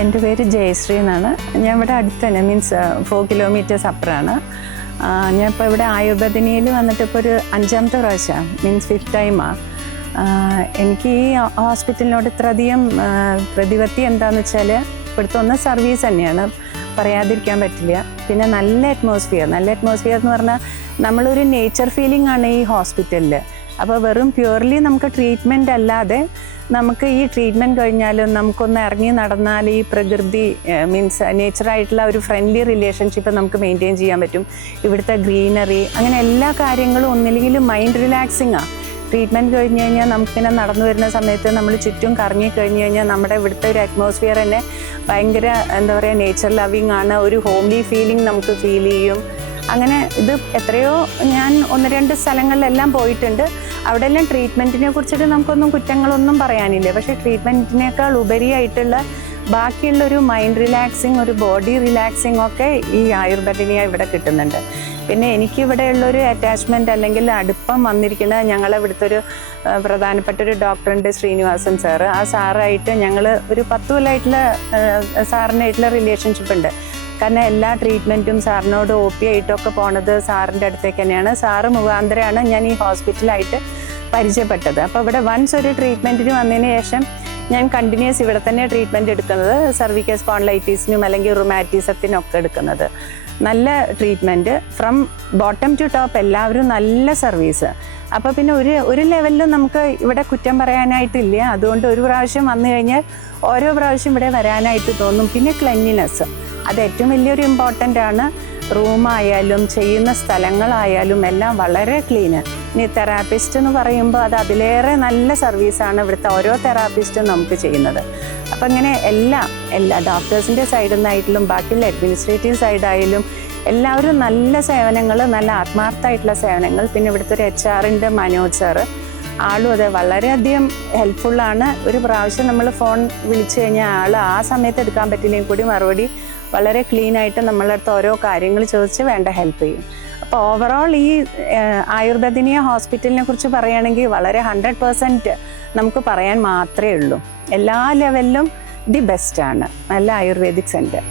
എൻ്റെ പേര് ജയശ്രീ എന്നാണ്. ഞാൻ ഇവിടെ അടുത്ത് തന്നെ, മീൻസ് 4 കിലോമീറ്റേഴ്സ് അപ്പുറമാണ്. ഞാൻ ഇപ്പോൾ ഇവിടെ ആയുർവേദിനിയിൽ വന്നിട്ട് ഇപ്പോൾ ഒരു 5ാമത്തെ പ്രാവശ്യം, മീൻസ് 5th ടൈമാണ്. എനിക്ക് ഈ ഹോസ്പിറ്റലിനോട് ഇത്രയധികം പ്രതിപത്തി എന്താണെന്ന് വെച്ചാൽ, ഇവിടുത്തെ ഒന്ന് സർവീസ് തന്നെയാണ്, പറയാതിരിക്കാൻ പറ്റില്ല. പിന്നെ നല്ല അറ്റ്മോസ്ഫിയർ എന്ന് പറഞ്ഞാൽ നമ്മളൊരു നേച്ചർ ഫീലിംഗ് ആണ് ഈ ഹോസ്പിറ്റലിൽ. അപ്പോൾ വെറും പ്യുവർലി നമുക്ക് ട്രീറ്റ്മെൻറ്റ് അല്ലാതെ നമുക്ക് ഈ ട്രീറ്റ്മെൻറ്റ് കഴിഞ്ഞാലും നമുക്കൊന്ന് ഇറങ്ങി നടന്നാൽ ഈ പ്രകൃതി മീൻസ് നേച്ചറായിട്ടുള്ള ഒരു ഫ്രണ്ട്ലി റിലേഷൻഷിപ്പ് നമുക്ക് മെയിൻറ്റെയിൻ ചെയ്യാൻ പറ്റും. ഇവിടുത്തെ ഗ്രീനറി, അങ്ങനെ എല്ലാ കാര്യങ്ങളും ഒന്നില്ലെങ്കിലും മൈൻഡ് റിലാക്സിങ്ങാണ്. ട്രീറ്റ്മെൻറ്റ് കഴിഞ്ഞ് കഴിഞ്ഞാൽ നമുക്കിങ്ങനെ നടന്നു വരുന്ന സമയത്ത് നമ്മൾ ചുറ്റും കറങ്ങി കഴിഞ്ഞ് കഴിഞ്ഞാൽ നമ്മുടെ ഇവിടുത്തെ ഒരു അറ്റ്മോസ്ഫിയർ തന്നെ ഭയങ്കര എന്താ പറയുക, നേച്ചർ ലവിങ് ആണ്. ഒരു ഹോംലി ഫീലിംഗ് നമുക്ക് ഫീൽ ചെയ്യും. അങ്ങനെ ഇത് എത്രയോ ഞാൻ 1-2 സ്ഥലങ്ങളിലെല്ലാം പോയിട്ടുണ്ട്. അവിടെ എല്ലാം ട്രീറ്റ്മെൻറ്റിനെ കുറിച്ചിട്ട് നമുക്കൊന്നും കുറ്റങ്ങളൊന്നും പറയാനില്ല. പക്ഷേ ട്രീറ്റ്മെൻറ്റിനേക്കാൾ ഉപരിയായിട്ടുള്ള ബാക്കിയുള്ളൊരു മൈൻഡ് റിലാക്സിങ്, ഒരു ബോഡി റിലാക്സിങ് ഒക്കെ ഈ ആയുർവേദിനിയ ഇവിടെ കിട്ടുന്നുണ്ട്. പിന്നെ എനിക്കിവിടെയുള്ളൊരു അറ്റാച്ച്മെൻറ്റ് അല്ലെങ്കിൽ അടുപ്പം വന്നിരിക്കുന്നത്, ഞങ്ങളെ ഇവിടുത്തെ ഒരു പ്രധാനപ്പെട്ട ഒരു ഡോക്ടറുണ്ട്, ശ്രീനിവാസൻ സാറ്. ആ സാറായിട്ട് ഞങ്ങൾ ഒരു 10 കൊല്ലമായിട്ടുള്ള സാറിനായിട്ടുള്ള റിലേഷൻഷിപ്പ് ഉണ്ട്. കാരണം എല്ലാ ട്രീറ്റ്മെൻറ്റും സാറിനോട് OP ആയിട്ടൊക്കെ പോണത് സാറിൻ്റെ അടുത്തേക്ക് തന്നെയാണ്. സാറ് മുഖാന്തരമാണ് ഞാൻ ഈ ഹോസ്പിറ്റലായിട്ട് പരിചയപ്പെട്ടത്. അപ്പോൾ ഇവിടെ വൺസ് ഒരു ട്രീറ്റ്മെൻറ്റിന് വന്നതിന് ശേഷം ഞാൻ കണ്ടിന്യൂസ് ഇവിടെ തന്നെ ട്രീറ്റ്മെൻറ്റ് എടുക്കുന്നത്. സർവിക്കൽ സ്പോണ്ടിലൈറ്റിസിനും അല്ലെങ്കിൽ റുമാറ്റിസത്തിനൊക്കെ എടുക്കുന്നത്. നല്ല treatment from bottom to top, എല്ലാവരും നല്ല സർവീസ്. അപ്പോൾ പിന്നെ ഒരു ലെവലിലും നമുക്ക് ഇവിടെ കുറ്റം പറയാനായിട്ടില്ല. അതുകൊണ്ട് ഒരു പ്രാവശ്യം വന്നു കഴിഞ്ഞാൽ ഓരോ പ്രാവശ്യം ഇവിടെ വരാനായിട്ട് തോന്നും. പിന്നെ ക്ലെൻലിനെസ്, അത് ഏറ്റവും വലിയൊരു ഇമ്പോർട്ടൻ്റ് ആണ്. റൂമായാലും ചെയ്യുന്ന സ്ഥലങ്ങളായാലും എല്ലാം വളരെ ക്ലീന്. ഇനി തെറാപ്പിസ്റ്റ് എന്ന് പറയുമ്പോൾ അത് അതിലേറെ നല്ല സർവീസാണ് ഇവിടുത്തെ ഓരോ തെറാപ്പിസ്റ്റും നമുക്ക് ചെയ്യുന്നത്. അപ്പം ഇങ്ങനെ എല്ലാ ഡോക്ടേഴ്സിൻ്റെ സൈഡിൽ നിന്നായിട്ടും ബാക്കിയുള്ള അഡ്മിനിസ്ട്രേറ്റീവ് സൈഡായാലും എല്ലാവരും നല്ല സേവനങ്ങൾ, നല്ല ആത്മാർത്ഥമായിട്ടുള്ള സേവനങ്ങൾ. പിന്നെ ഇവിടുത്തെ ഒരു HR ഉണ്ട്, മനോജ് സാറ്. ആളും അതെ വളരെയധികം ഹെൽപ്ഫുള്ളാണ്. ഒരു പ്രാവശ്യം നമ്മൾ ഫോൺ വിളിച്ചു കഴിഞ്ഞാൽ ആൾ ആ സമയത്ത് എടുക്കാൻ പറ്റില്ലെങ്കിൽ കൂടി മറുപടി വളരെ ക്ലീനായിട്ട് നമ്മളെ അടുത്ത് ഓരോ കാര്യങ്ങൾ ചോദിച്ച് വേണ്ട ഹെൽപ്പ് ചെയ്യും. അപ്പോൾ ഓവറോൾ ഈ ആയുർവേദിനിയ ഹോസ്പിറ്റലിനെ കുറിച്ച് പറയുകയാണെങ്കിൽ വളരെ 100% നമുക്ക് പറയാൻ മാത്രമേ ഉള്ളൂ. എല്ലാ ലെവലിലും ദി ബെസ്റ്റാണ്. നല്ല ആയുർവേദിക് സെൻറ്റർ.